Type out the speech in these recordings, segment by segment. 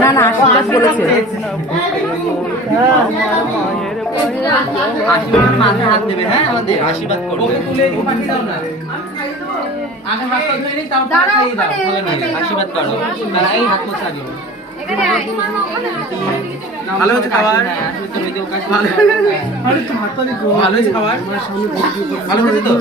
না না আশীর্বাদ বলেছে মাথায় হাত দেবে। হ্যাঁ আমাদের আশীর্বাদ করবে। আশীর্বাদ করো। এই হাত মোছা দিও। ভালো হচ্ছে খাবার। ভালো হচ্ছে খাবার। ভালো হচ্ছে তো।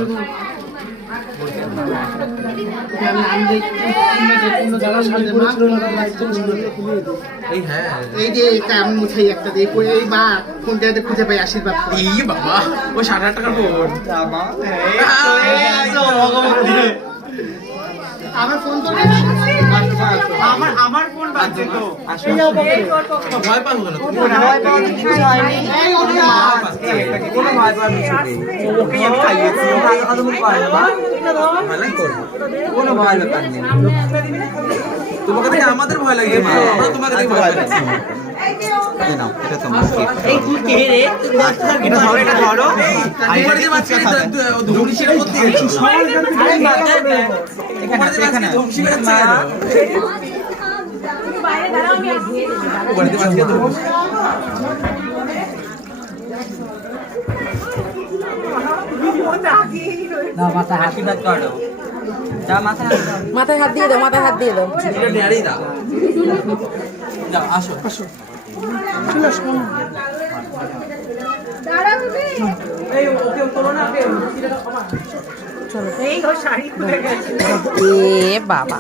এই যে আমি মুছাই একটা দিয়ে এই মা কোনটাতে খুঁজে পাই আশীর্বাদ বাবা ওই 7,000 টাকার বোর্ড আমার ফোন তো আমার ফোন বাজছে তো ভয় পাবো কেন কোনো ভয় পাওয়ার কিছু নেই ওকে আমি খাইয়েছি কোনো ভয় ব্যাপার নেই তোমাকে দেখে আমাদের ভয় লাগে মা আমরা তোমাকে দেখে ভয় পাচ্ছি নাও এটা তোমার এই তুই কে রে তুই মাস্টার কি ধরো এটা ধরো তোমার যে বাচ্চা ধমশিটা করতে গেছো এখানে এখানে ধমশি বেরাচ্ছে কেন তুমি বাইরে দাঁড়াও আমি আসছি বাড়িতে বাচ্চা ধমশি না মাথা আশীর্বাদ করো যা মাথায় হাত দিয়ে দাও মাথায় হাত দিয়ে দাও এটা নেড়েই দাও যাও আসো আসো দাঁড়াও তুমি এই ওকে তোলো না চলো এই ও শাড়ি খুলে গেছে এ বাবা